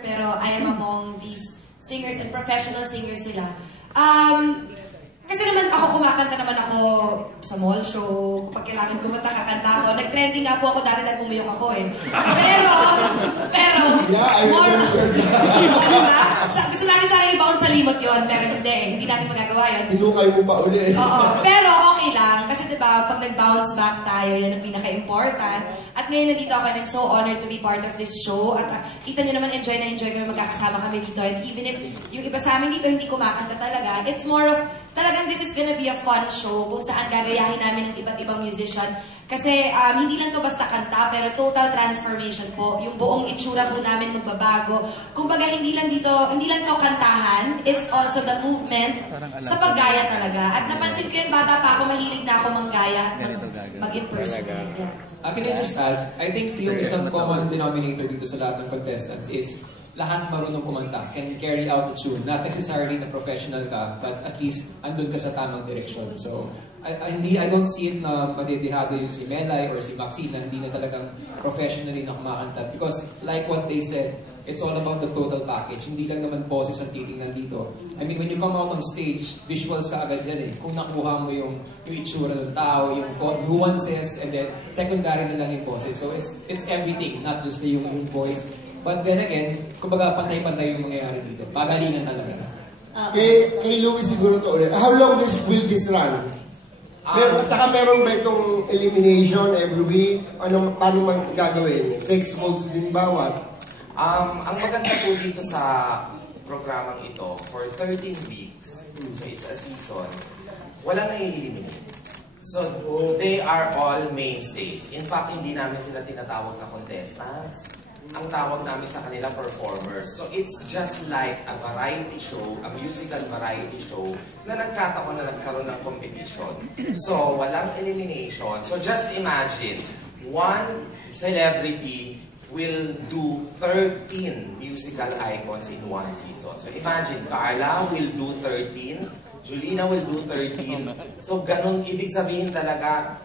Pero I am among these singers and professional singers sila. Kasi naman ako, kumakanta naman ako sa mall show. Kapag kailangan kumanta, kakanta ako. Nag-trending nga po ako dahil nag-umiyok ako eh. Pero, more, diba? Gusto natin sana ibaon sa limot yun, pero hindi natin magagawa yun. Hinukay mo pa uli. Oo, pero okay lang. Kasi diba, pag nag-bounce back tayo, yan ang pinaka-important. At ngayon nandito ako and I'm so honored to be part of this show. At kita nyo naman, enjoy kami, magkakasama kami dito. And even if yung iba sa amin dito hindi kumakanta talaga, it's more of, talagang this is gonna be a fun show kung saan gagayahin namin ng iba't ibang musician. Kasi hindi lang to basta kanta, pero total transformation po. Yung buong itsura po namin magbabago. Kumbaga, hindi lang to kantahan, it's also the movement sa paggaya talaga. At napansin ko yun, bata pa ako, mahilig na ako manggaya, mag-impersonate. Can I just add, I think yung isang common denominator dito sa lahat ng contestants is lahat marunong kumanta, can carry out the tune. Not necessarily na professional ka, but at least andun ka sa tamang direksyon. So, I don't see it na madidihado yung si Melay or si Maxine na hindi na talagang professionally na kumakanta. Because like what they said, it's all about the total package. Hindi lang naman boses ang titingnan dito. I mean, when you come out on stage, visuals ka agad yan eh. Kung nakuha mo yung itsura ng tao, yung nuances, and then secondary na lang yung boses. So it's everything, not just yung voice. But then again, kumbaga pantay-pantay yung mangyayari dito. Pagalingan talaga. Kay Louie siguro to ulit. How long will this run? At saka meron ba itong elimination every week? Paano man gagawin? Text votes din ba? Ang maganda po dito sa programang ito, for 13 weeks, so it's a season, walang nai-eliminate. So, they are all mainstays. In fact, hindi namin sila tinatawag na contestants. Ang tawag namin sa kanila performers. So, it's just like a variety show, a musical variety show, na nagkataon na nagkaroon ng competition. So, walang elimination. So, just imagine, one celebrity will do 13 musical icons in one season. So imagine, Carla will do 13, Julina will do 13. So ganun, ibig sabihin talaga,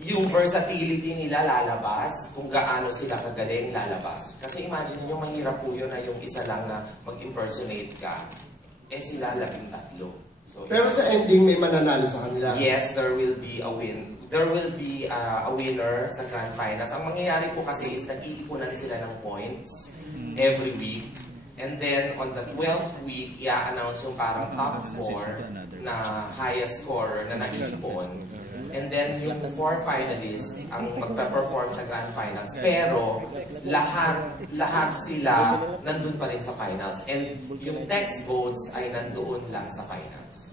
yung versatility nila lalabas, kung gaano sila kagaling lalabas. Kasi imagine nyo, mahirap po yun na yung isa lang na mag-impersonate ka, sila 13. So, pero sa ending, may mananalo sa kanila. Yes, there will be a win. There will be a winner sa Grand Finals. Ang mangyayari po kasi is nag-iipunan sila ng points every week. And then, on the 12th week, i-announce yung parang top 4 na highest scorer na nag-iipon. And then, yung 4 finalists ang magpe-perform sa Grand Finals. Pero, lahat sila nandun pa rin sa finals. And yung text votes ay nandoon lang sa finals.